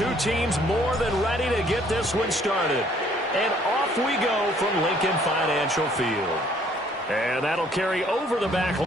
two teams more than ready to get this one started. And off we go from Lincoln Financial Field. And that'll carry over the back line.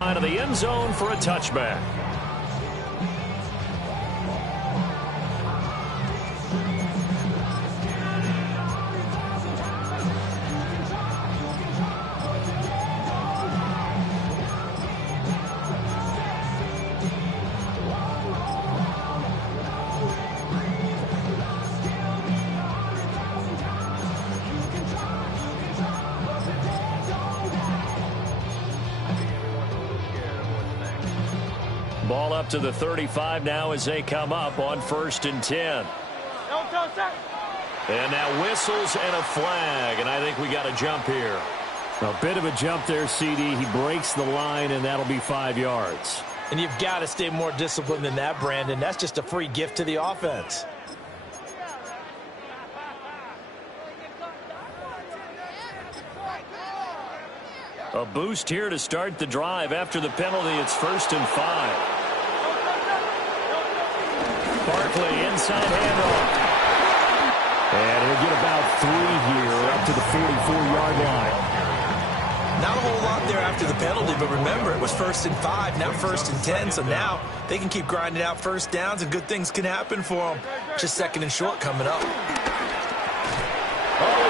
Out of the end zone for a touchback. Ball up to the 35 now as they come up on 1st and 10. And now whistles and a flag, and I think we got a jump here. A bit of a jump there, CD. He breaks the line, and that'll be 5 yards. And you've got to stay more disciplined than that, Brandon. That's just a free gift to the offense. A boost here to start the drive. After the penalty, it's 1st and 5. Barkley inside handoff. And he'll get about 3 here up to the 44-yard line. Not a whole lot there after the penalty, but remember, it was 1st and 5, now 1st and 10, so now they can keep grinding out first downs and good things can happen for them. Just 2nd and short coming up. Oh,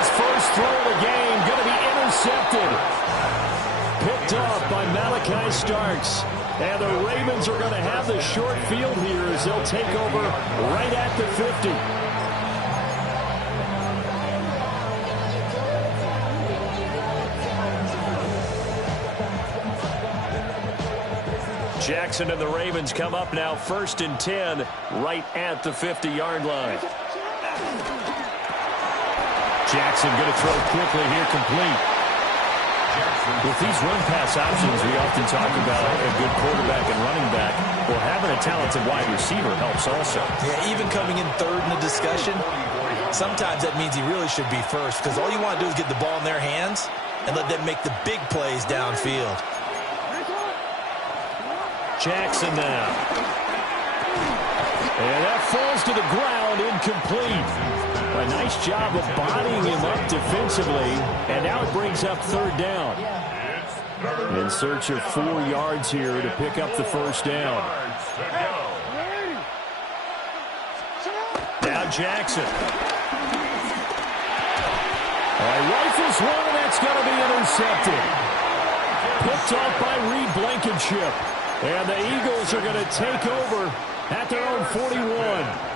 his first throw of the game, going to be intercepted. Picked off by Malachi Starks. And the Ravens are going to have the short field here as they'll take over right at the 50. Jackson and the Ravens come up now 1st and 10 right at the 50-yard line. Jackson going to throw quickly here, complete. With these run-pass options, we often talk about a good quarterback and running back. Well, having a talented wide receiver helps also. Yeah, even coming in 3rd in the discussion, sometimes that means he really should be first because all you want to do is get the ball in their hands and let them make the big plays downfield. Jackson now. And that falls to the ground, incomplete. A nice job of bodying him up defensively, and now it brings up 3rd down. In search of 4 yards here to pick up the 1st down. Now Jackson. Rifles one, and that's going to be intercepted. Picked off by Reed Blankenship. And the Eagles are going to take over at their own 41.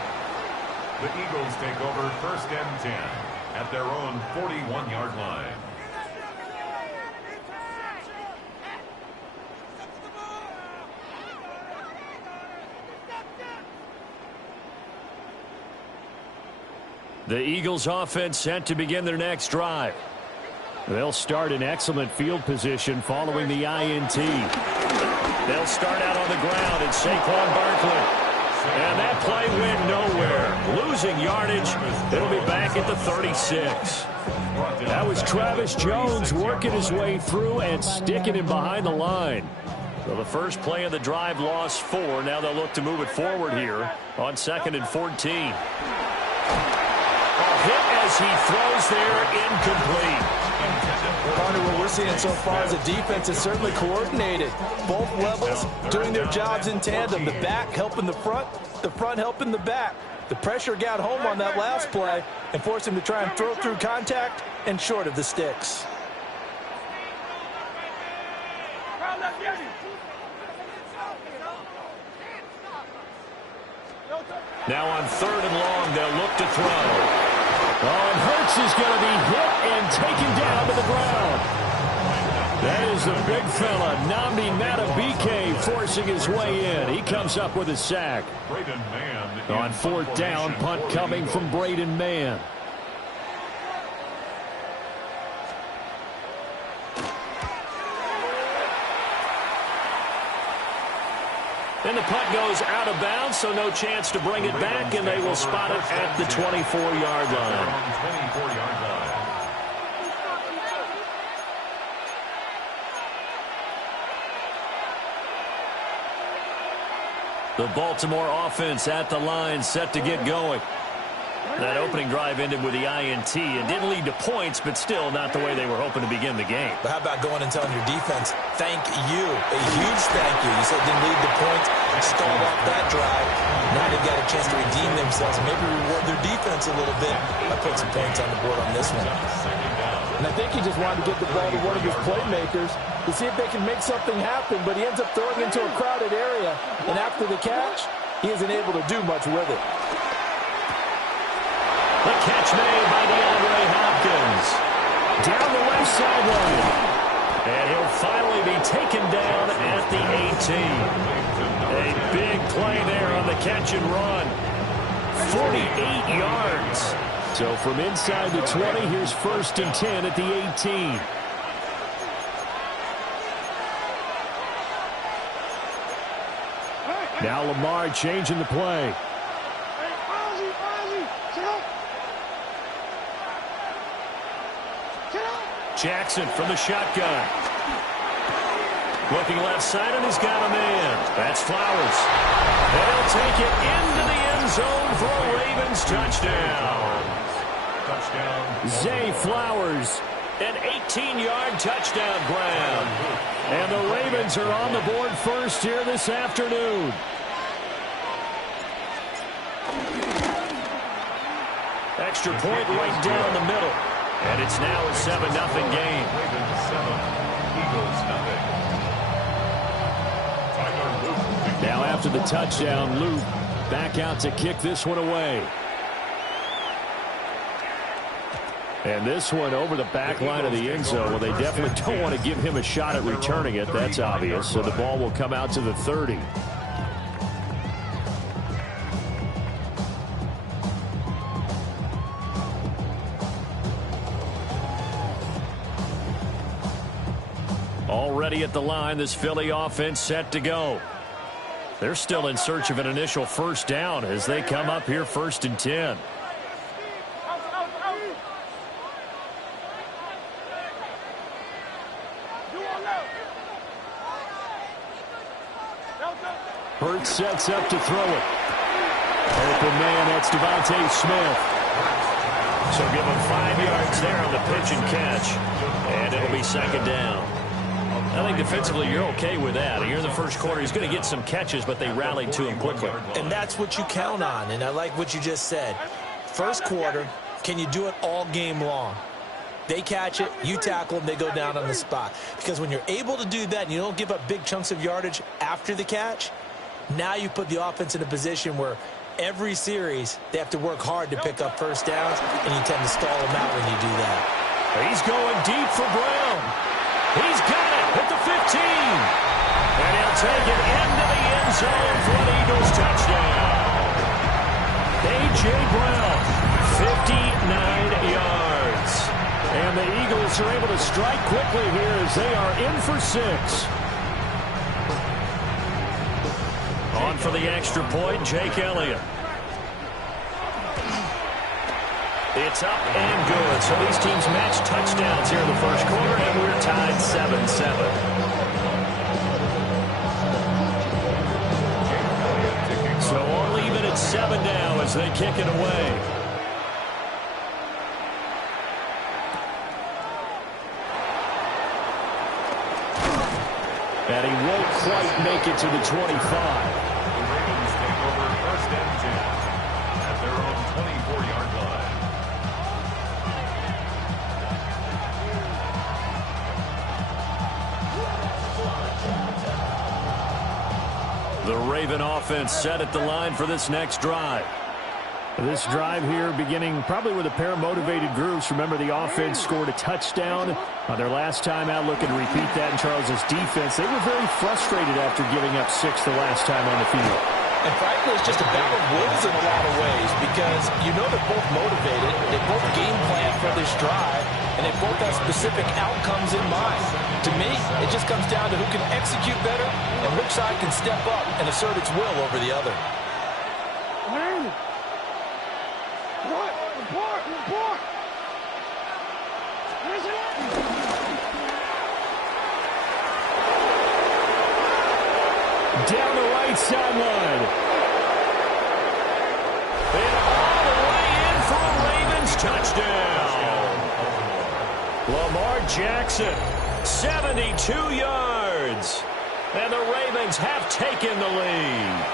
The Eagles take over 1st and 10 at their own 41-yard line. The Eagles offense set to begin their next drive. They'll start in excellent field position following the INT. They'll start out on the ground and Saquon Barkley. And that play went nowhere. Losing yardage. It'll be back at the 36. That was Travis Jones working his way through and sticking him behind the line. So the first play of the drive lost 4. Now they'll look to move it forward here on 2nd and 14. A hit as he throws there, incomplete. we're seeing it so far as a defense is certainly coordinated. Both levels doing their jobs in tandem. The back helping the front helping the back. The pressure got home on that last play and forced him to try and throw through contact and short of the sticks. Now on 3rd and long, they'll look to throw. Oh, and Hurts is going to be hit and taken down to the ground. That is the big fella, Nnamdi Madubuike, forcing his way in. He comes up with a sack. On 4th down, punt coming from Braden Mann. And the punt goes out of bounds, so no chance to bring it back, and they will spot it at the 24-yard line. The Baltimore offense at the line, set to get going. That opening drive ended with the INT. It didn't lead to points, but still not the way they were hoping to begin the game. But how about going and telling your defense, thank you, a huge thank you. You said it didn't lead to points, stalled off that drive. Now they've got a chance to redeem themselves and maybe reward their defense a little bit by putting some points on the board on this one. And I think he just wanted to get the ball to one of his playmakers to see if they can make something happen, but he ends up throwing into a crowded area. And after the catch, he isn't able to do much with it. The catch made by DeAndre Hopkins. Down the left sideline. And he'll finally be taken down at the 18. A big play there on the catch and run. 48 yards. So from inside the 20, here's 1st and 10 at the 18. Now Lamar changing the play. Jackson from the shotgun. Looking left side, and he's got a man. That's Flowers. And he'll take it into the end zone for a Ravens touchdown. Zay Flowers, an 18-yard touchdown grab. And the Ravens are on the board first here this afternoon. Extra point right down the middle. And it's now a 7-0 game. Now after the touchdown, Luke back out to kick this one away. And this one over the back line of the end zone. Well, they definitely don't want to give him a shot at returning it. That's obvious. So the ball will come out to the 30. Already at the line, this Philly offense set to go. They're still in search of an initial 1st down as they come up here 1st and 10. Hurts sets up to throw it. Open man, that's Devontae Smith. So give him 5 yards there on the pitch and catch. And it'll be 2nd down. I think defensively you're okay with that. You're in the first quarter. He's going to get some catches, but they rallied to him quickly. And that's what you count on, and I like what you just said. First quarter, can you do it all game long? They catch it, you tackle them, they go down on the spot. Because when you're able to do that and you don't give up big chunks of yardage after the catch, now you put the offense in a position where every series they have to work hard to pick up 1st downs, and you tend to stall them out when you do that. He's going deep for Brown. He's got it at the 15. And he'll take it into the end zone for an Eagles touchdown. A.J. Brown, 59 yards. And the Eagles are able to strike quickly here as they are in for 6. On for the extra point, Jake Elliott. It's up and good. So these teams match touchdowns here in the first quarter, and we're tied 7-7. So all even at 7 now as they kick it away. And he won't quite make it to the 25. The Ravens take over first and 10 at their own 24-yard line. The Raven offense set at the line for this next drive. This drive here beginning probably with a pair of motivated groups. Remember, the offense scored a touchdown on their last time out. Looking to repeat that in Charles's defense. They were very frustrated after giving up 6 the last time on the field. And frankly, it's just a battle of wills in a lot of ways because you know they're both motivated. They both game plan for this drive, and they both have specific outcomes in mind. To me, it just comes down to who can execute better and which side can step up and assert its will over the other. Down the right sideline. And all the way in for a Ravens touchdown. Lamar Jackson, 72 yards. And the Ravens have taken the lead.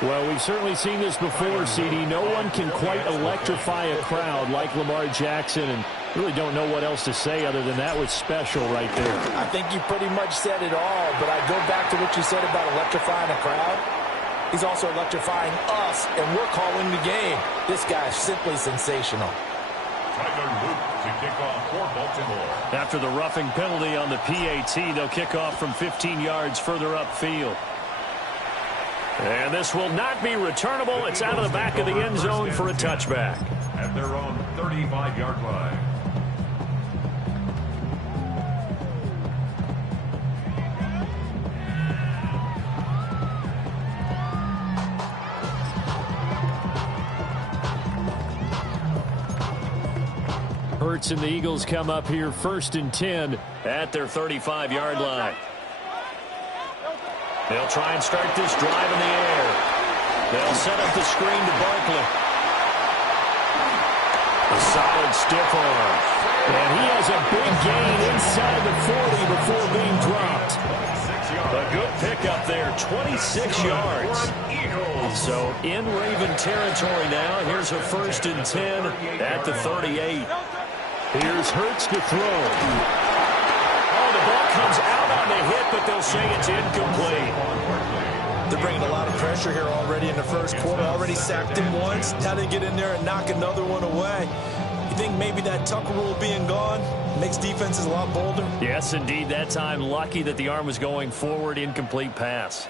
Well, we've certainly seen this before, CD. No one can quite electrify a crowd like Lamar Jackson, and really don't know what else to say other than that was special right there. I think you pretty much said it all, but I go back to what you said about electrifying a crowd. He's also electrifying us, and we're calling the game. This guy's simply sensational. Tyler Luke to kick off for Baltimore. After the roughing penalty on the PAT, they'll kick off from 15 yards further upfield. And this will not be returnable. It's out of the back of the end zone for a touchback. At their own 35-yard line. Hurts and the Eagles come up here first and 10 at their 35-yard line. They'll try and start this drive in the air. They'll set up the screen to Barkley. A solid stiff arm. And he has a big gain inside the 40 before being dropped. A good pickup there, 26 yards. So in Raven territory now. Here's a first and 10 at the 38. Here's Hurts to throw. Oh, the ball comes out on the hit, but they'll say it's incomplete. They're bringing a lot of pressure here already in the first quarter. Already sacked him once. Now they get in there and knock another one away. You think maybe that Tucker rule being gone makes defenses a lot bolder? Yes, indeed. That time, lucky that the arm was going forward. Incomplete pass.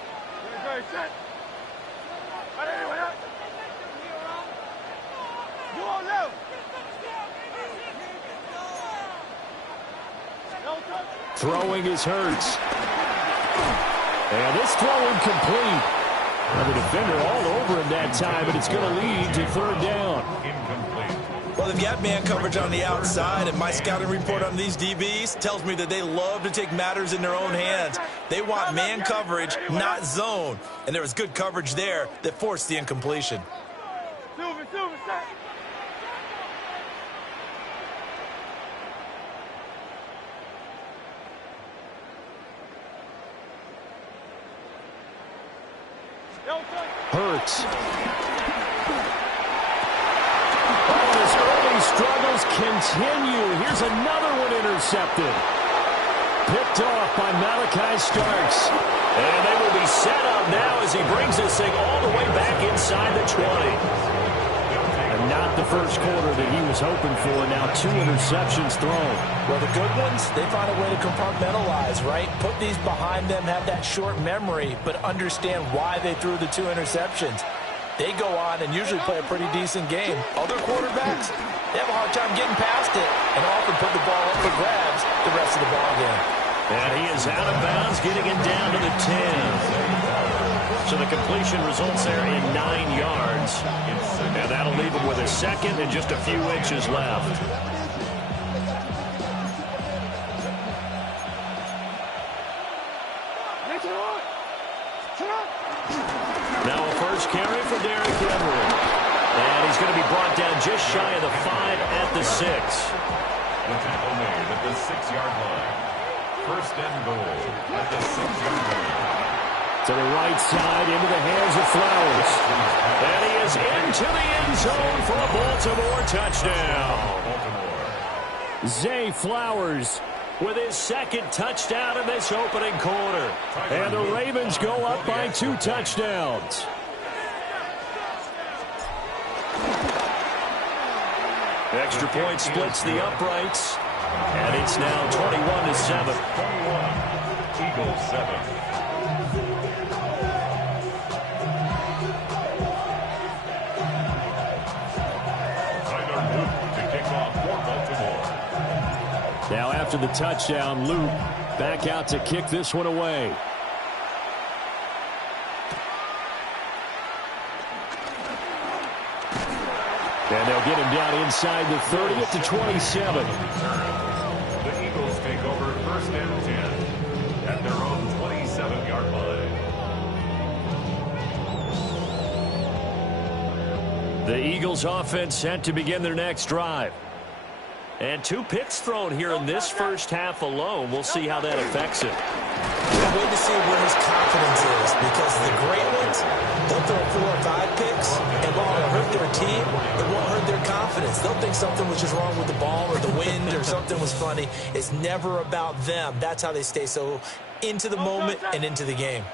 Throwing is Hurts. And this throw incomplete. Now the defender all over him that time, but it's going to lead to third down. Incomplete. Well, they've got man coverage on the outside, and my scouting report on these DBs tells me that they love to take matters in their own hands. They want man coverage, not zone. And there was good coverage there that forced the incompletion. Hurts. Oh, his early struggles continue. Here's another one intercepted. Picked off by Malachi Starks. And they will be set up now as he brings this thing all the way back inside the 20. And not the first quarter that he was hoping for. Now 2 interceptions thrown. Well, the good ones, they find a way to compartmentalize, right? Put these behind them, have that short memory, but understand why they threw the 2 interceptions. They go on and usually play a pretty decent game. Other quarterbacks, they have a hard time getting past it and often put the ball up for grabs the rest of the ball game. And he is out of bounds, getting it down to the 10. So the completion results there in 9 yards. And that'll leave him with a second and just a few inches left. Now a first carry for Derrick Henry. And he's going to be brought down just shy of the 5 at the 6. The tackle made at the 6-yard line. First and goal at the 6-yard line. To the right side, into the hands of Flowers. And he is into the end zone for a Baltimore touchdown. Zay Flowers with his second touchdown in this opening quarter. And the Ravens go up by 2 touchdowns. Extra point splits the uprights. And it's now 21-7. 21, Eagles 7. Now after the touchdown, Luke back out to kick this one away. And they'll get him down inside the 30 at the 27. The Eagles take over first and 10 at their own 27-yard line. The Eagles offense set to begin their next drive. And 2 picks thrown here in this first half alone. We'll see how that affects it. We'll wait to see where his confidence is, because the great ones, they'll throw 4 or 5 picks, and while it'll hurt their team, it won't hurt their confidence. They'll think something was just wrong with the ball or the wind or something was funny. It's never about them. That's how they stay so into the moment and into the game.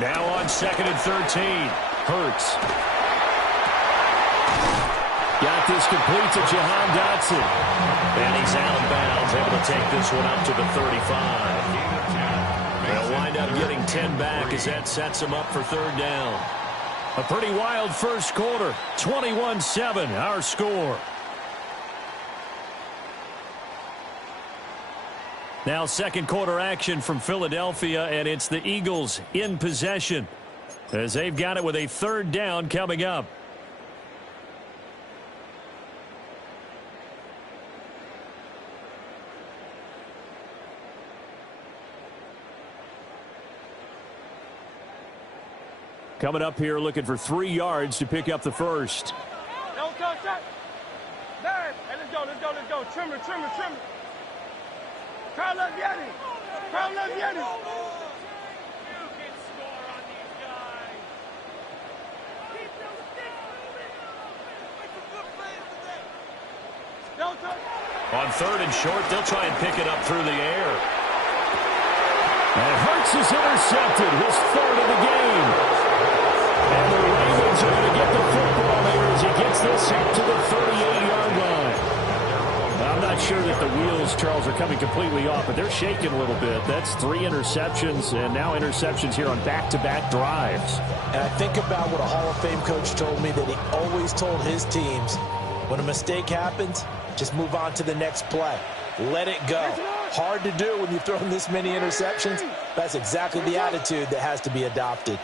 Now on 2nd and 13. Hurts. Got this complete to Jahan Dotson. And he's out of bounds, able to take this one up to the 35. They'll wind up getting 10 back as that sets them up for 3rd down. A pretty wild first quarter. 21-7, our score. Now second quarter action from Philadelphia, and it's the Eagles in possession as they've got it with a 3rd down coming up. Coming up here looking for 3 yards to pick up the first. Don't touch that. Hey, let's go. Trimmer. Carl up Yeti. You can score on these guys. Keep those sticks moving. Make some good plays today. Don't touch. On 3rd and short, they'll try and pick it up through the air. And Hurts is intercepted, his 3rd of the game. And the Ravens are going to get the football here as he gets this up to the 38-yard line. I'm not sure that the wheels, Charles, are coming completely off, but they're shaking a little bit. That's 3 interceptions, and now interceptions here on back-to-back drives. And I think about what a Hall of Fame coach told me, that he always told his teams, when a mistake happens, just move on to the next play. Let it go. Hard to do when you've thrown this many interceptions. That's exactly the attitude that has to be adopted.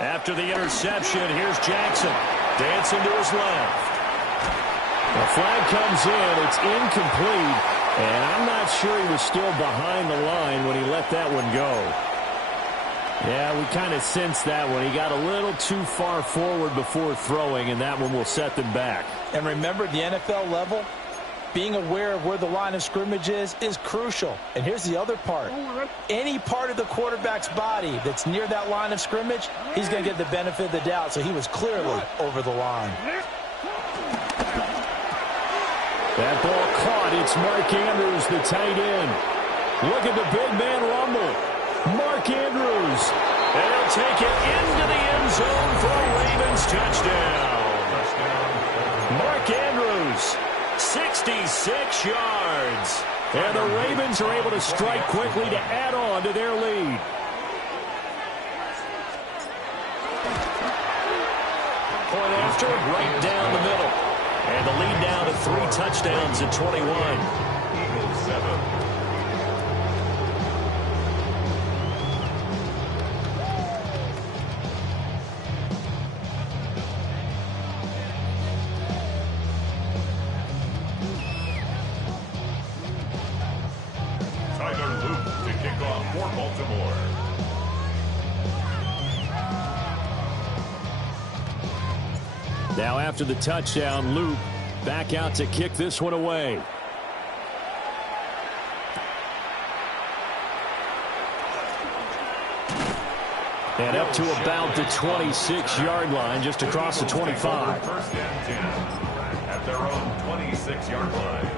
After the interception, here's Jackson dancing to his left. The flag comes in. It's incomplete. And I'm not sure he was still behind the line when he let that one go. Yeah, we kind of sensed that one. He got a little too far forward before throwing, and that one will set them back. And remember, the NFL level, being aware of where the line of scrimmage is crucial. And here's the other part. Any part of the quarterback's body that's near that line of scrimmage, he's going to get the benefit of the doubt. So he was clearly over the line. That ball caught. It's Mark Andrews, the tight end. Look at the big man rumble. Mark Andrews. And he'll take it into the end zone for a Ravens touchdown. Mark Andrews, 66 yards. And the Ravens are able to strike quickly to add on to their lead. Point after, right down the middle. And the lead down to 3 touchdowns at 21. Eagles 7. Now after the touchdown, Luke back out to kick this one away. And up to about the 26-yard line, just across the 25. First and 10 at their own 26-yard line.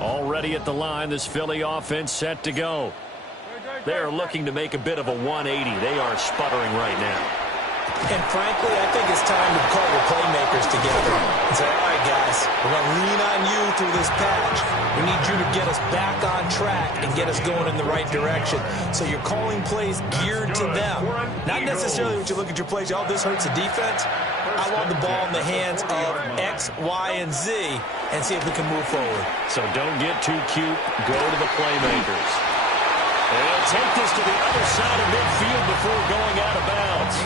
Already at the line, this Philly offense set to go. They're looking to make a bit of a 180. They are sputtering right now. And frankly, I think it's time to call the playmakers together and say, all right, guys, we're going to lean on you through this patch. We need you to get us back on track and get us going in the right direction. So you're calling plays geared to them. Not necessarily what you look at your plays, oh, this hurts the defense. I want the ball in the hands of X, Y, and Z and see if we can move forward. So don't get too cute. Go to the playmakers. They'll take this to the other side of midfield before going out of bounds.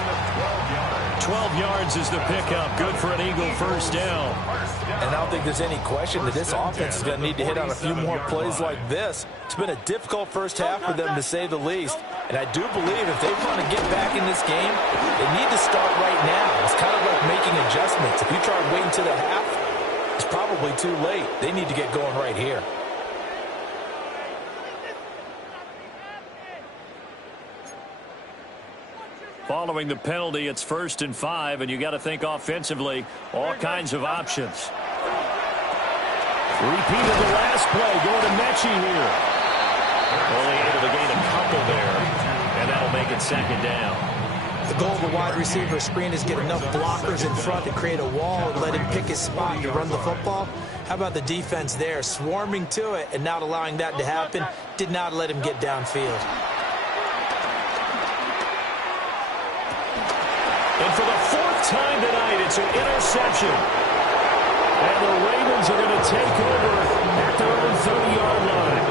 12 yards is the pickup. Good for an Eagle first down. And I don't think there's any question that this offense is going to need to hit on a few more plays like this. It's been a difficult first half for them, to say the least. And I do believe if they want to get back in this game, they need to start right now. It's kind of like making adjustments. If you try waiting to the half, it's probably too late. They need to get going right here. Following the penalty, it's 1st and 5, and you got to think offensively, all kinds of options. Repeat of the last play, going to Mechie here. Only able to gain a couple there, and that'll make it 2nd down. The goal of the wide receiver screen is get enough blockers in front to create a wall and let him pick his spot to run the football. How about the defense there, swarming to it and not allowing that to happen? Did not let him get downfield. And for the 4th time tonight, it's an interception. And the Ravens are going to take over at their own 30-yard line.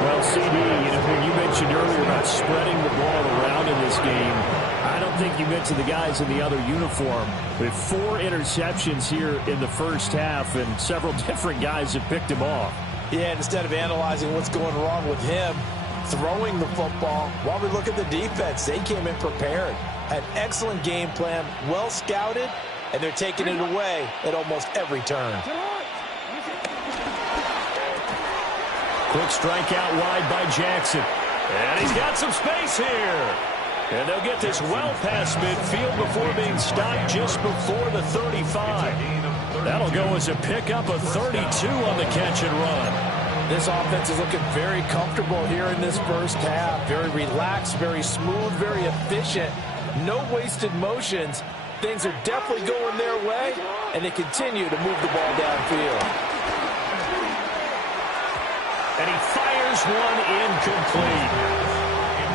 Well, CD, you mentioned earlier about spreading the ball around in this game. I don't think you mentioned the guys in the other uniform. With 4 interceptions here in the first half, and several different guys have picked him off. Yeah, instead of analyzing what's going wrong with him, throwing the football, while we look at the defense, they came in prepared. An excellent game plan, well scouted, and they're taking it away at almost every turn. Quick strike out wide by Jackson. And he's got some space here. And they'll get this well past midfield before being stopped just before the 35. That'll go as a pickup of 32 on the catch and run. This offense is looking very comfortable here in this first half. Very relaxed, very smooth, very efficient. No wasted motions. Things are definitely going their way, and they continue to move the ball downfield. And he fires one incomplete.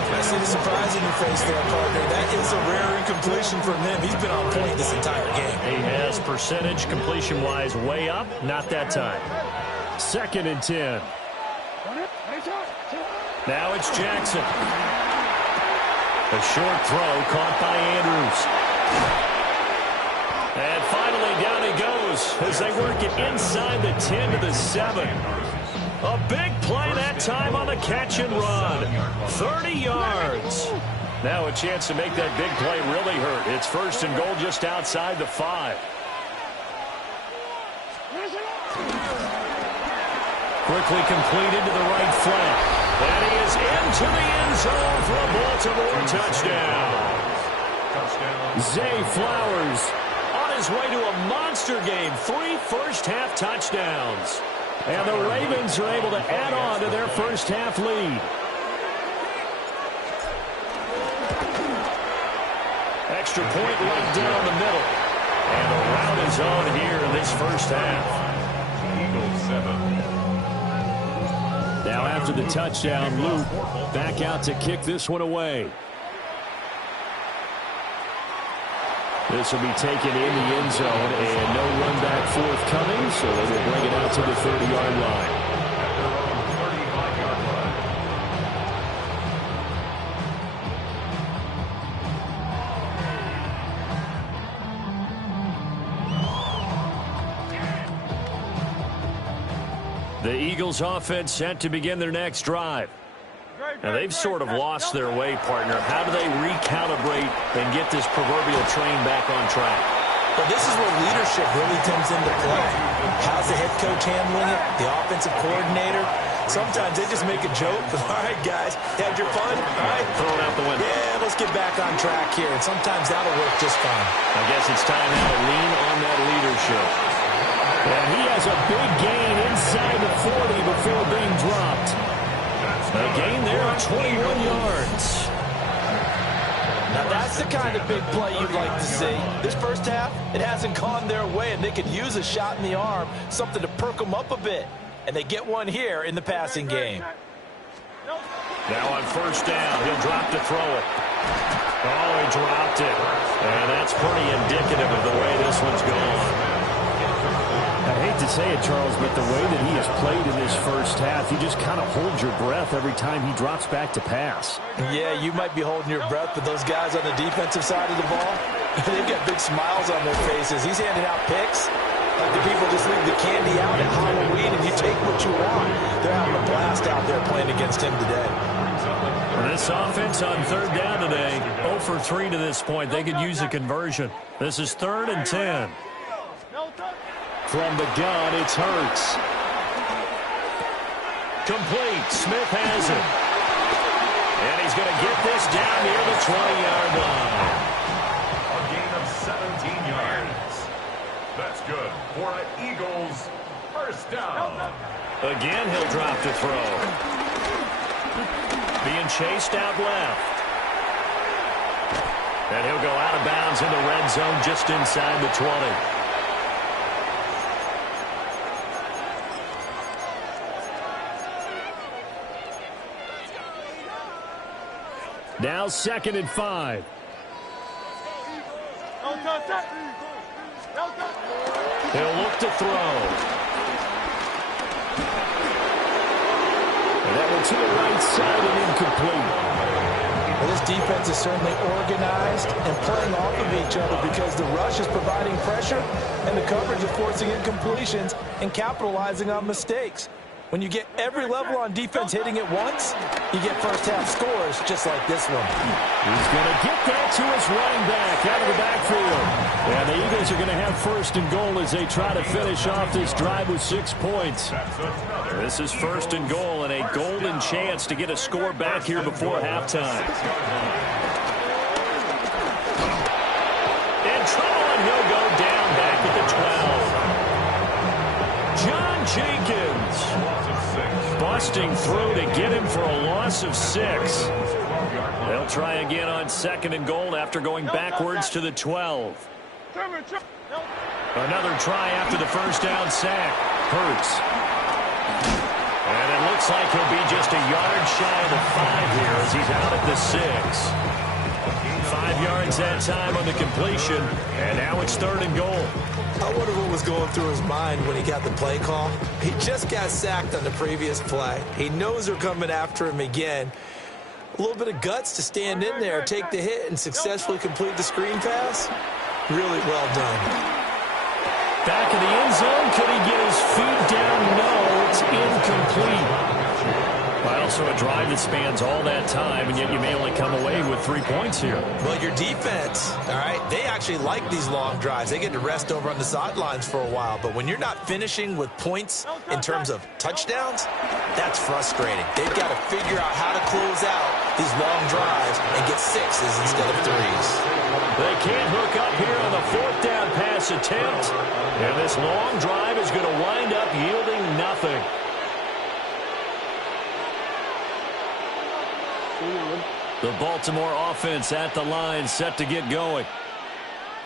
I see the surprise in your face there, partner. That is a rare incompletion from him. He's been on point this entire game. He has percentage completion-wise way up. Not that time. 2nd and 10. Now it's Jackson. A short throw caught by Andrews. And finally down he goes as they work it inside the 10 to the 7. A big play that time on the catch and run. 30 yards. Now a chance to make that big play really hurt. It's 1st and goal just outside the 5. Quickly completed to the right flank. And he is into the end zone for a Baltimore touchdown. Zay Flowers on his way to a monster game. 3 first-half touchdowns. And the Ravens are able to add on to their first-half lead. Extra point right down the middle. And the route is on here in this first half. Eagles 7. Now after the touchdown, Luke back out to kick this one away. This will be taken in the end zone, and no run back forthcoming, so they will bring it out to the 30-yard line. The Eagles offense set to begin their next drive. Now, they've sort of lost their way, partner. How do they recalibrate and get this proverbial train back on track? Well, this is where leadership really comes into play. How's the head coach handling it? The offensive coordinator? Sometimes they just make a joke. All right, guys, had your fun? All right. Throw it out the window. Yeah, let's get back on track here. And sometimes that'll work just fine. I guess it's time now to lean on that leadership. And he has a big gain inside the 40 before being dropped. A gain there of 21 yards. Now, that's the kind of big play you'd like to see. This first half, it hasn't gone their way, and they could use a shot in the arm, something to perk them up a bit. And they get one here in the passing game. Now on first down, he'll drop to throw it. Oh, he dropped it. And that's pretty indicative of the way this one's gone. I hate to say it, Charles, but the way that he has played in this first half, you just kind of hold your breath every time he drops back to pass. Yeah, you might be holding your breath, but those guys on the defensive side of the ball, they've got big smiles on their faces. He's handing out picks. Like the people just leave the candy out at Halloween and you take what you want. They're having a blast out there playing against him today. This offense on third down today, 0 for 3 to this point. They could use a conversion. This is 3rd and 10. From the gun, it's Hurts. Complete. Smith has it. And he's going to get this down near the 20-yard line. A gain of 17 yards. That's good for an Eagles first down. Again, he'll drop to throw. Being chased out left. And he'll go out of bounds in the red zone just inside the 20. Now 2nd and 5. He'll look to throw. And that one to the right side and incomplete. Well, this defense is certainly organized and playing off of each other because the rush is providing pressure and the coverage is forcing incompletions and capitalizing on mistakes. When you get every level on defense hitting it once, you get first-half scores just like this one. He's going to get that to his running back out of the backfield. And the Eagles are going to have 1st and goal as they try to finish off this drive with 6 points. This is 1st and goal and a golden chance to get a score back here before halftime. In trouble, and he'll go down back at the 12. John Jenkins busting through to get him for a loss of 6. They'll try again on 2nd and goal after going backwards to the 12. Another try after the first down sack. Hurts. And it looks like he'll be just a yard shy of the 5 here as he's out at the 6. 5 yards that time on the completion, and now it's 3rd and goal. I wonder what was going through his mind when he got the play call. He just got sacked on the previous play. He knows they're coming after him again. A little bit of guts to stand in there, take the hit, and successfully complete the screen pass. Really well done. Back in the end zone, could he get his feet down? No, it's incomplete. Also a drive that spans all that time, and yet you may only come away with 3 points here. Well, your defense, all right, they actually like these long drives. They get to rest over on the sidelines for a while. But when you're not finishing with points in terms of touchdowns, that's frustrating. They've got to figure out how to close out these long drives and get 6s instead of 3s. They can't hook up here on the 4th down pass attempt. And this long drive is going to wind up yielding nothing. The Baltimore offense at the line, set to get going.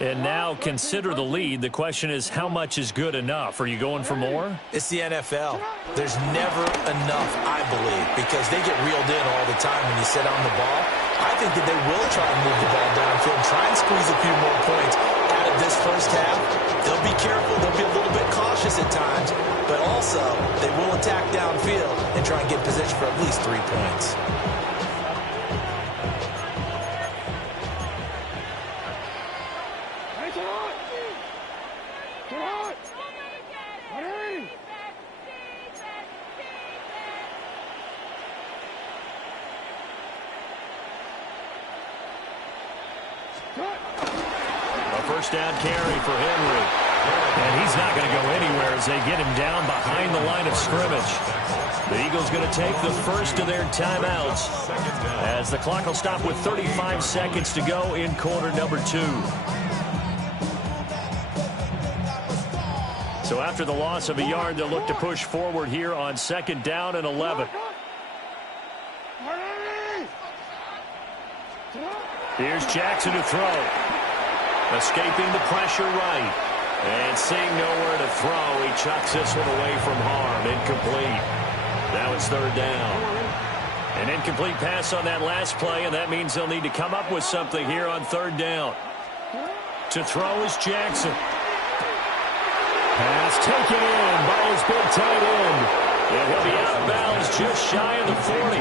And now consider the lead. The question is, how much is good enough? Are you going for more? It's the NFL. There's never enough, I believe, because they get reeled in all the time when you sit on the ball. I think that they will try and move the ball downfield, try and squeeze a few more points out of this first half. They'll be careful. They'll be a little bit cautious at times, but also they will attack downfield and try and get position for at least 3 points. first down carry for Henry. And he's not going to go anywhere as they get him down behind the line of scrimmage. The Eagles going to take the first of their timeouts as the clock will stop with 35 seconds to go in quarter number 2. So after the loss of a yard, they'll look to push forward here on second down and 11. Here's Jackson to throw. Escaping the pressure right. And seeing nowhere to throw, he chucks this one away from harm. Incomplete. Now it's third down. An incomplete pass on that last play, and that means they'll need to come up with something here on third down. To throw is Jackson. Pass taken in by his big tight end. And he'll be out of bounds just shy of the 40.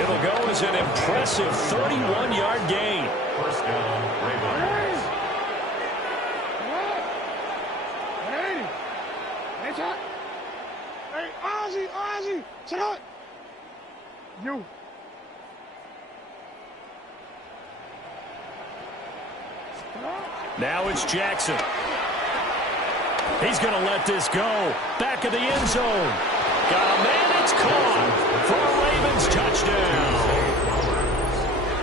It'll go as an impressive 31-yard gain. First down, Ravens. Hey, Ozzy, sit up. You. Now it's Jackson. He's going to let this go. Back of the end zone. Got a man, it's caught for a Ravens touchdown.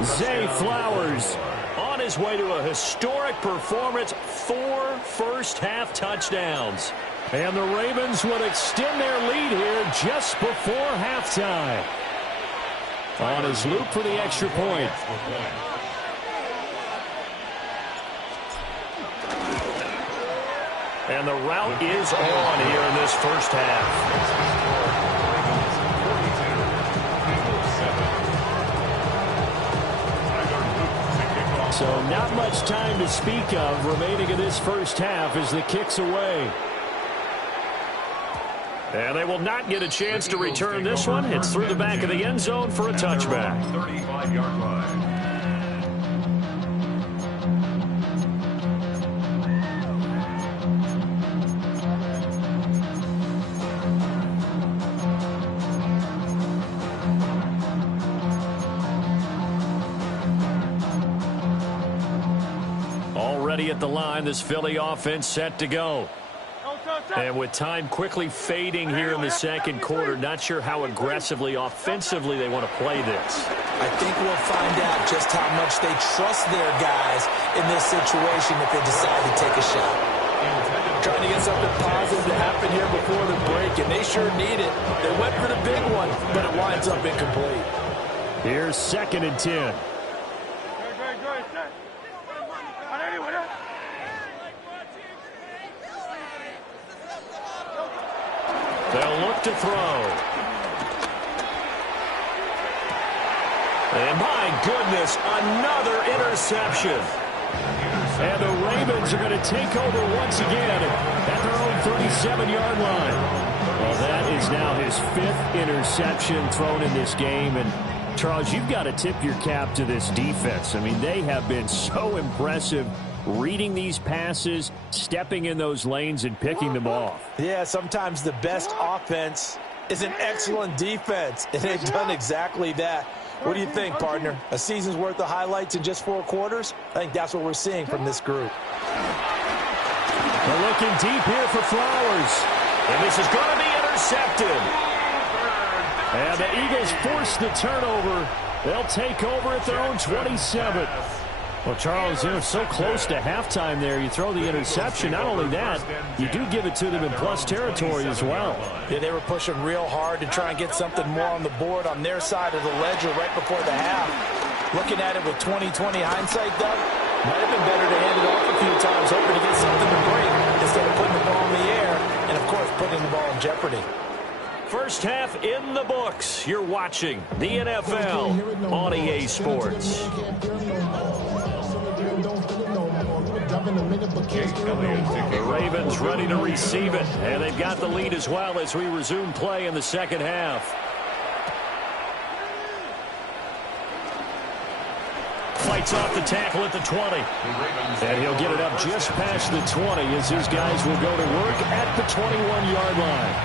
Zay Flowers on his way to a historic performance, 4 first-half touchdowns. And the Ravens will extend their lead here just before halftime. On his loop for the extra point. And the route is on here in this first half. So not much time to speak of remaining in this first half as the kick's away. And they will not get a chance to return this one. It's through the back of the end zone for a touchback. 35-yard line. Already at the line, this Philly offense set to go. And with time quickly fading here in the second quarter, not sure how aggressively, offensively they want to play this. I think we'll find out just how much they trust their guys in this situation if they decide to take a shot. Trying to get something positive to happen here before the break, and they sure need it. They went for the big one, but it winds up incomplete. Here's second and 10. They'll look to throw. And my goodness, another interception. And the Ravens are going to take over once again at their own 37-yard line. Well, that is now his 5th interception thrown in this game. And, Charles, you've got to tip your cap to this defense. I mean, they have been so impressive reading these passes, stepping in those lanes, and picking them off. Yeah, sometimes the best offense is an excellent defense, and they've done exactly that. What do you think, partner? A season's worth of highlights in just 4 quarters? I think that's what we're seeing from this group. They're looking deep here for Flowers. And this is going to be intercepted. And the Eagles force the turnover. They'll take over at their own 27. Well, Charles, so close to halftime there. You throw the interception. Not only that, you do give it to them in plus territory as well. Yeah, they were pushing real hard to try and get something more on the board on their side of the ledger right before the half. Looking at it with 20/20 hindsight, though, might have been better to hand it off a few times, hoping to get something to break instead of putting the ball in the air and, of course, putting the ball in jeopardy. First half in the books. You're watching the NFL on EA Sports. The Ravens ready to receive it, and they've got the lead as well as we resume play in the second half. Fights off the tackle at the 20. And he'll get it up just past the 20 as his guys will go to work at the 21-yard line.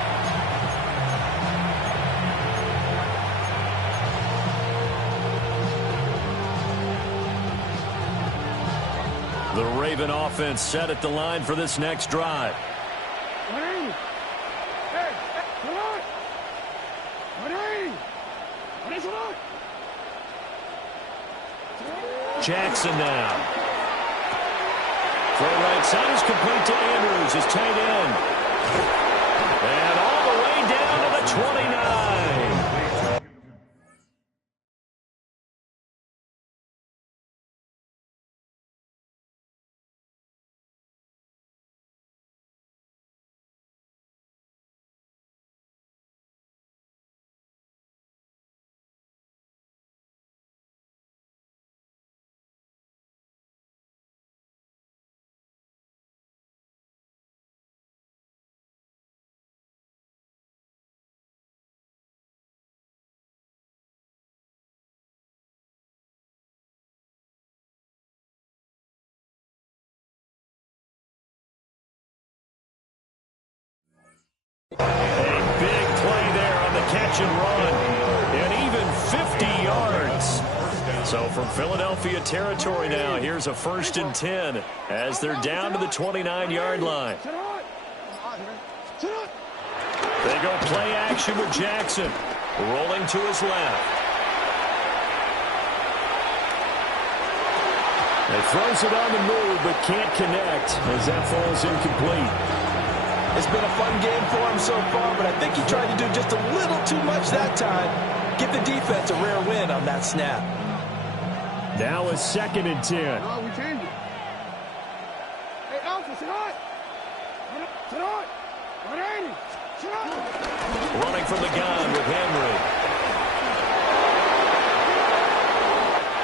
The Raven offense set at the line for this next drive. Jackson now. Throw right side is complete to Andrews, his tight end. And all the way down to the 29. A big play there on the catch and run. And even 50 yards. So from Philadelphia territory now, here's a 1st and 10 as they're down to the 29-yard line. They go play action with Jackson. Rolling to his left. They throws it on the move but can't connect as that falls incomplete. It's been a fun game for him so far, but I think he tried to do just a little too much that time. Give the defense a rare win on that snap. Now a 2nd and 10. No, we changed it. Hey, Alpha, sit on. Sit on. 180. Sit on. Running from the gun with Henry.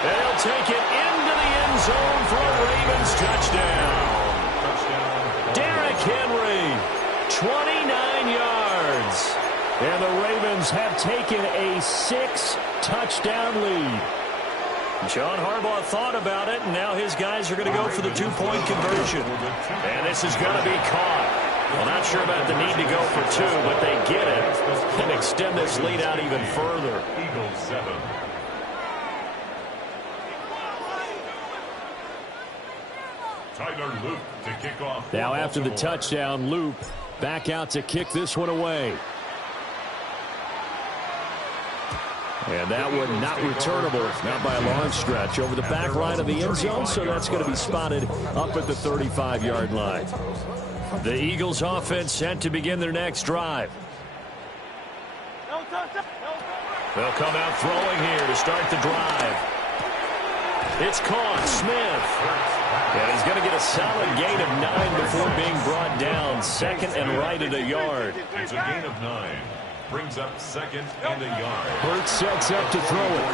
They'll take it into the end zone for a Ravens touchdown. Derrick Henry, 29 yards. And the Ravens have taken a 6-touchdown lead. John Harbaugh thought about it, and now his guys are going to go for the 2-point conversion. And this is going to be caught. Well, not sure about the need to go for 2, but they get it and extend this lead out even further. Eagles 7. Tyler Luke to kick off. Now after the touchdown, Loop back out to kick this one away. And that one not returnable, not by a long stretch, over the back line of the end zone, so that's going to be spotted up at the 35-yard line. The Eagles offense set to begin their next drive. They'll come out throwing here to start the drive. It's caught. Smith. And he's going to get a solid gain of 9 before being brought down. 2nd and right at a yard. It's a gain of 9. Brings up 2nd and a yard. Hurts sets up to throw it.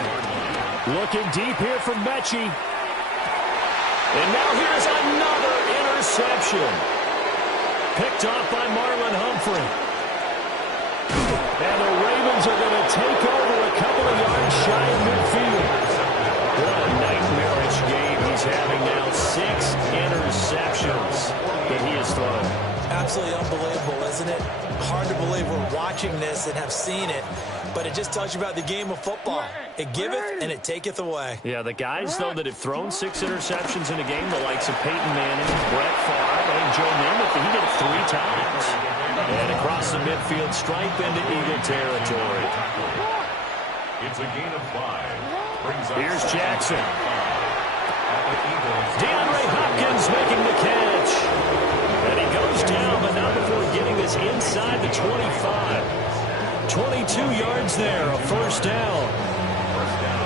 Looking deep here from Mechie. And now here's another interception. Picked off by Marlon Humphrey. And the Ravens are going to take over a couple of yards shy of midfield. What a nightmarish game he's having now. 6 interceptions that he has thrown. Absolutely unbelievable, isn't it? Hard to believe we're watching this and have seen it, but it just tells you about the game of football. It giveth and it taketh away. Yeah, the guys, though, that have thrown 6 interceptions in a game, the likes of Peyton Manning, Brett Favre, and Joe Namath, he did it 3 times. And across the midfield stripe into Eagle territory. It's a gain of 5. Brings up Here's Jackson. DeAndre Hopkins making the catch. And he goes down, but not before getting this inside the 25. 22 yards there, a 1st down.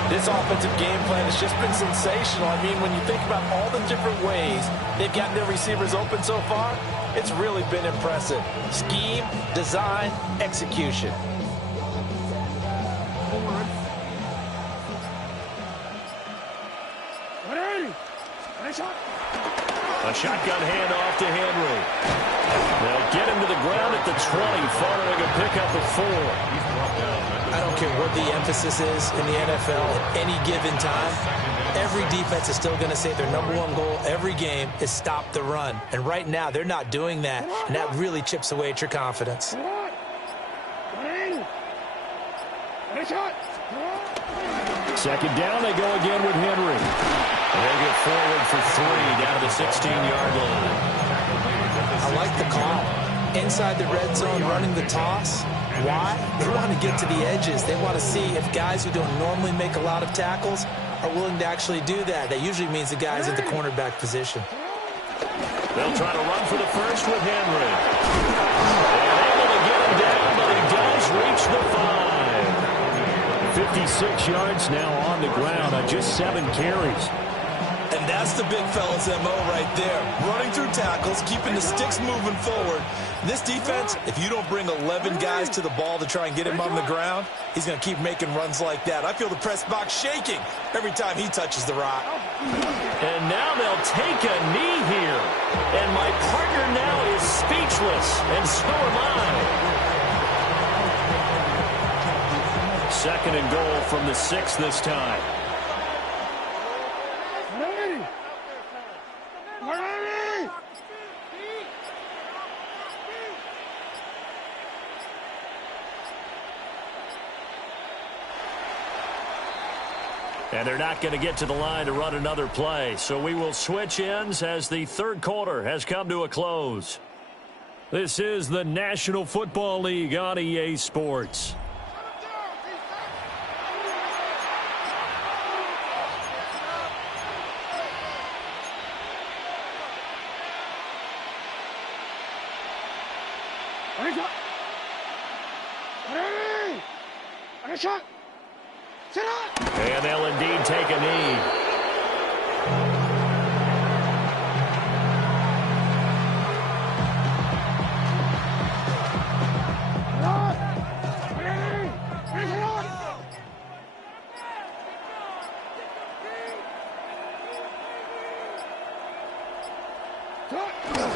This offensive game plan has just been sensational. I mean, when you think about all the different ways they've gotten their receivers open so far, it's really been impressive. Scheme, design, execution. A shotgun handoff to Henry. They'll get him to the ground at the 20, following a pickup of 4. I don't care what the emphasis is in the NFL at any given time. Every defense is still going to say their #1 goal every game is stop the run. And right now, they're not doing that, and that really chips away at your confidence. Second down, they go again with Henry. And they'll get forward for 3 down to the 16-yard line. I like the call. Inside the red zone, running the toss. Why? They want to get to the edges. They want to see if guys who don't normally make a lot of tackles are willing to actually do that. That usually means the guy's at the cornerback position. They'll try to run for the first with Henry. And able to get him down, but he does reach the 5. 56 yards now on the ground on just 7 carries. And that's the big fella's MO right there. Running through tackles, keeping the sticks moving forward. This defense, if you don't bring 11 guys to the ball to try and get him on the ground, he's going to keep making runs like that. I feel the press box shaking every time he touches the rock. And now they'll take a knee here. And my partner now is speechless, and so am I. 2nd and goal from the 6 this time. And they're not going to get to the line to run another play. So we will switch ends as the 3rd quarter has come to a close. This is the National Football League on EA Sports. And they'll indeed take a knee.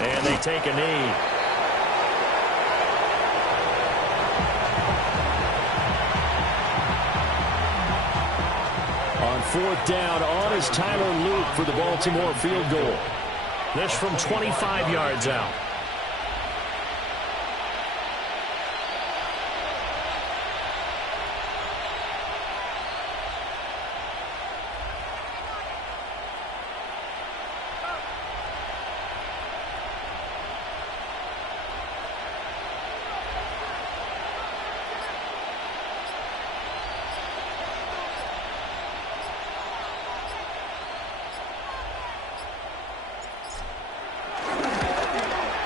And they take a knee. On 4th down, on is Tyler Luke for the Baltimore field goal. This from 25 yards out.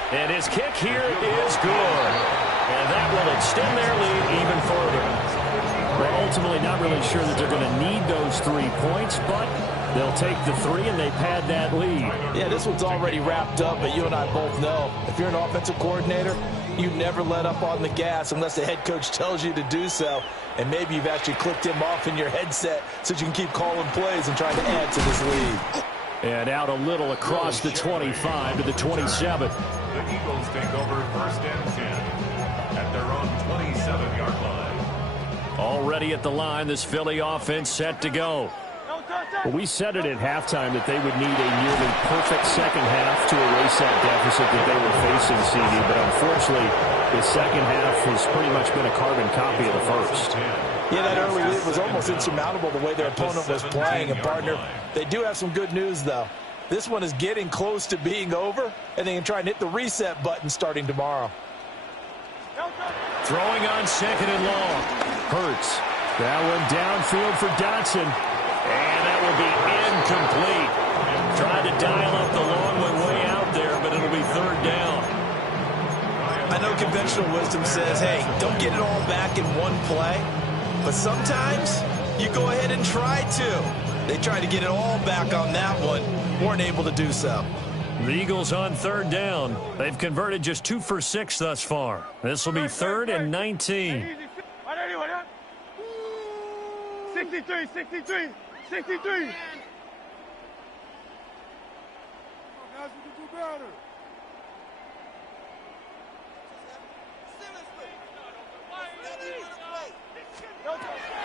And his kick here is good. And that will extend their lead even further. Well, ultimately not really sure that they're going to need those 3 points, but they'll take the 3 and they pad that lead. Yeah, this one's already wrapped up, but you and I both know if you're an offensive coordinator, you never let up on the gas unless the head coach tells you to do so. And maybe you've actually clicked him off in your headset so you can keep calling plays and trying to add to this lead. And out a little across the 25 to the 27. The Eagles take over 1st and 10 at their own 27-yard line. Already at the line, this Philly offense set to go. Well, we said it at halftime that they would need a nearly perfect second half to erase that deficit that they were facing, CD. But unfortunately, the second half has pretty much been a carbon copy of the first. Yeah, that early lead was almost insurmountable the way their opponent was playing. And, partner, they do have some good news, though. This one is getting close to being over, and they can try and hit the reset button starting tomorrow. Throwing on 2nd and long. Hurts. That one downfield for Dotson. And that will be incomplete. Tried to dial up the long one way out there, but it'll be 3rd down. I know conventional wisdom says, hey, don't get it all back in one play. But sometimes you go ahead and try to. They tried to get it all back on that one. Weren't able to do so. The Eagles on 3rd down. They've converted just 2 for 6 thus far. This will be 3rd and 19. 63, 63, 63. Guys, we can do better.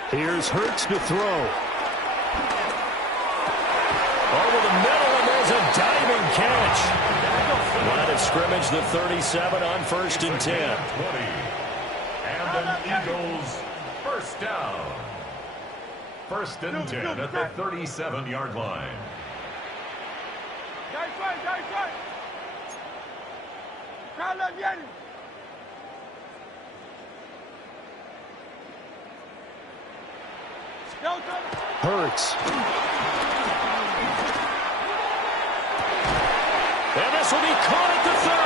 Here's Hurts to throw. Over the middle, and there's a diving catch. Line of scrimmage, the 37 on 1st and 10. 20. And an Eagles 1st down. 1st and 10 at the 37-yard line. Hurts. And this will be caught at the 30.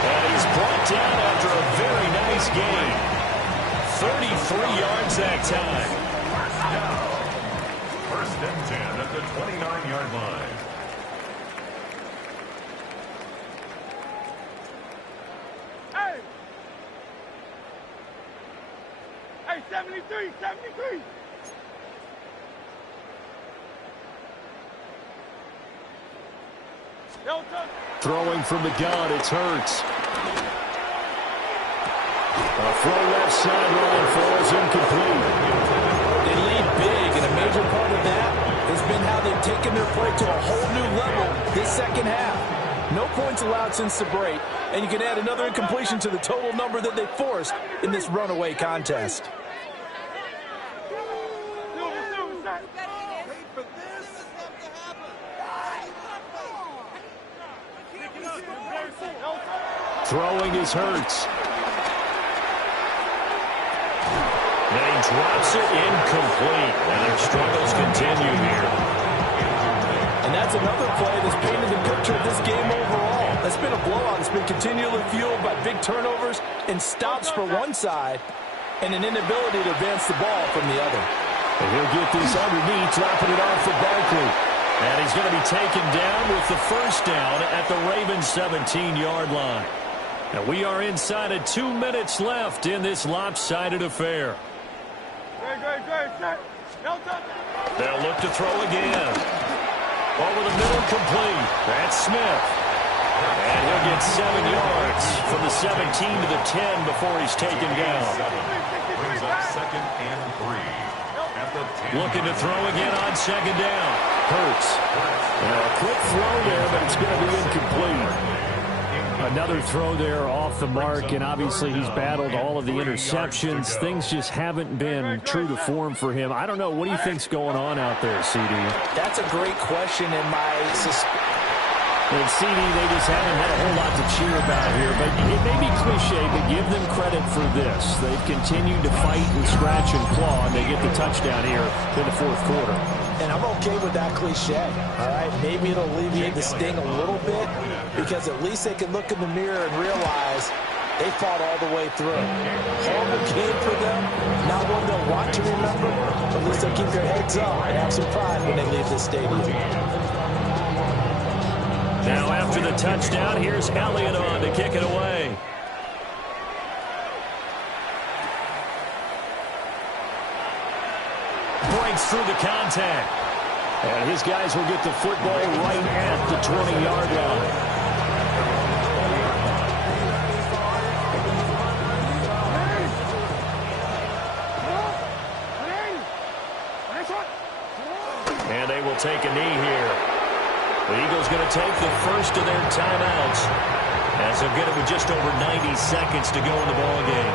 And he's brought down after a very nice gain. 33 yards that time. First and 10 at the 29-yard line. Hey, 73, 73. Throwing from the gun, it's Hurts. A throw left sideline falls incomplete. They lead big, and a major part of that has been how they've taken their play to a whole new level this second half. No points allowed since the break, and you can add another incompletion to the total number that they forced in this runaway contest. Throwing is Hurts. Then he drops it incomplete. And their struggles continue here. And that's another play that's painted the picture of this game overall. That's been a blowout. It's been continually fueled by big turnovers and stops for one side and an inability to advance the ball from the other. And he'll get this underneath, dropping it off for Barkley. And he's going to be taken down with the first down at the Ravens' 17-yard line. And we are inside of 2 minutes left in this lopsided affair. They'll look to throw again. Over the middle, complete. That's Smith. And he'll get 7 yards from the 17 to the 10 before he's taken down. Brings up 2nd and 3 at the 10. Looking to throw again on 2nd down. Hurts. A quick throw there, but it's going to be incomplete. Another throw there off the mark, and obviously he's battled all of the interceptions. Things just haven't been true to form for him. I don't know. What do you think's going on out there, CD? That's a great question, and And CD, they just haven't had a whole lot to cheer about here. But it may be cliche, but give them credit for this. They've continued to fight and scratch and claw, and they get the touchdown here in the fourth quarter. And I'm okay with that cliche, all right? Maybe it'll alleviate the sting a little bit because at least they can look in the mirror and realize they fought all the way through. Horrible game for them, not one they'll want to remember, but at least they'll keep their heads up and have some pride when they leave the stadium. Now after the touchdown, here's Elliott on to kick it away. Breaks through the contact. And his guys will get the football right at the 20-yard line. And they will take a knee here. The Eagles going to take the first of their timeouts as they'll get it with just over 90 seconds to go in the ball game.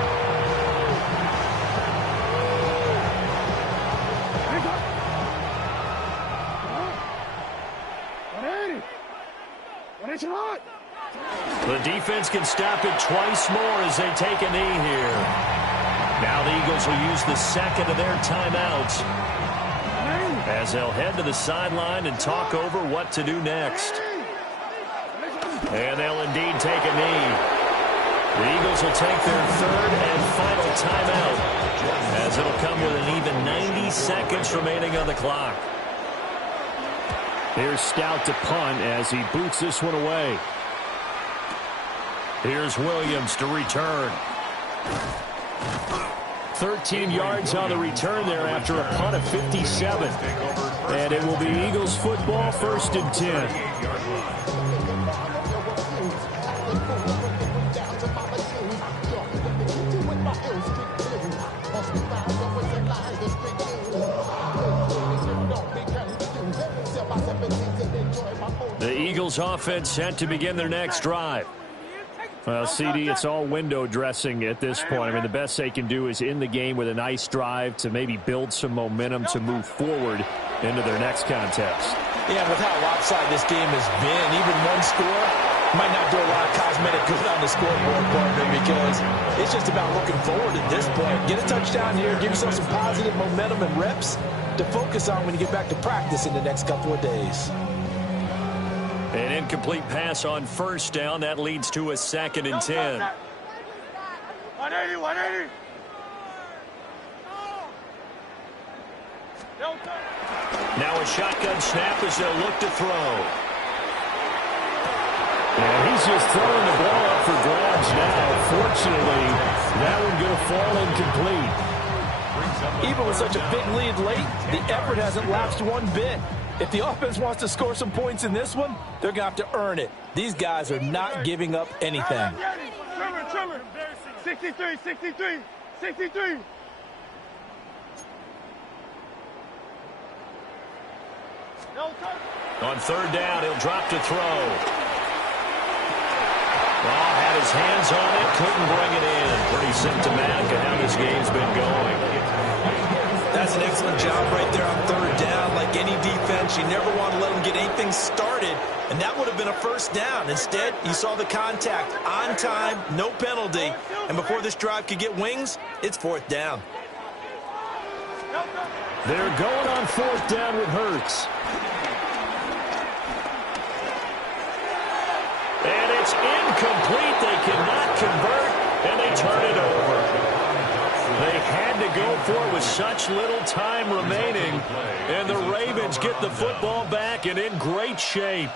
The defense can stop it twice more as they take a knee here. Now the Eagles will use the second of their timeouts as they'll head to the sideline and talk over what to do next. And they'll indeed take a knee. The Eagles will take their third and final timeout as it'll come with an even 90 seconds remaining on the clock. Here's Stout to punt as he boots this one away. Here's Williams to return. 13 yards on the return there after a punt of 57. And it will be Eagles football, 1st and 10. The Eagles offense set to begin their next drive. Well, CD, it's all window dressing at this point. I mean, the best they can do is end the game with a nice drive to maybe build some momentum to move forward into their next contest. Yeah, with how lopsided this game has been, even one score might not do a lot of cosmetic good on the scoreboard, partner, because it's just about looking forward at this point. Get a touchdown here, give yourself some positive momentum and reps to focus on when you get back to practice in the next couple of days. An incomplete pass on first down. That leads to a 2nd and 10. 180, 180. Now a shotgun snap as they'll look to throw. And he's just throwing the ball up for grabs now. Fortunately, that one going to fall incomplete. Even with such a big lead late, the effort hasn't lapsed one bit. If the offense wants to score some points in this one, they're going to have to earn it. These guys are not giving up anything. Trevor. 63, 63, 63. On 3rd down, he'll drop to throw. Well, had his hands on it, couldn't bring it in. Pretty symptomatic of how this game's been going. That's an excellent job right there on 3rd down. Like any defense, you never want to let them get anything started, and that would have been a 1st down. Instead, you saw the contact on time, no penalty, and before this drive could get wings, it's 4th down. They're going on 4th down with Hurts. And it's incomplete. They cannot convert, and they turn it over. They had to go for it with such little time remaining, and the Ravens get the football back and in great shape.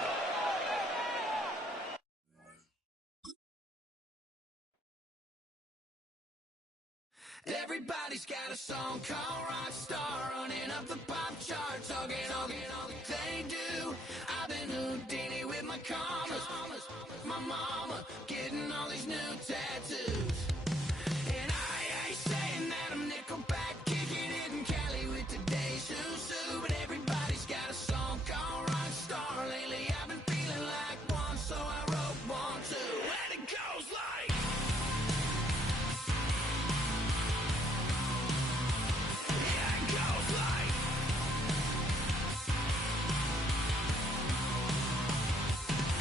Everybody's got a song called Rockstar, running up the pop charts, all they do. I've been Houdini with my commas, my mama getting all these new tattoos. And I ain't saying that I'm Nickelback, kicking it in Cali with today's Susu, but everybody's got a song called Rockstar. Lately I've been feeling like one, so I wrote one too, and it goes like.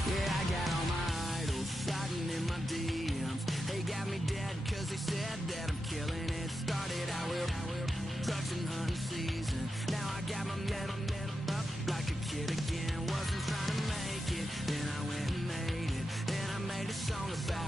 Yeah, I got all my idols sliding in my DMs. They got me dead cause they said that I'm killing it. Started out with trucks and hunting season. Now I got my metal up like a kid again. Wasn't trying to make it, then I went and made it. Then I made a song about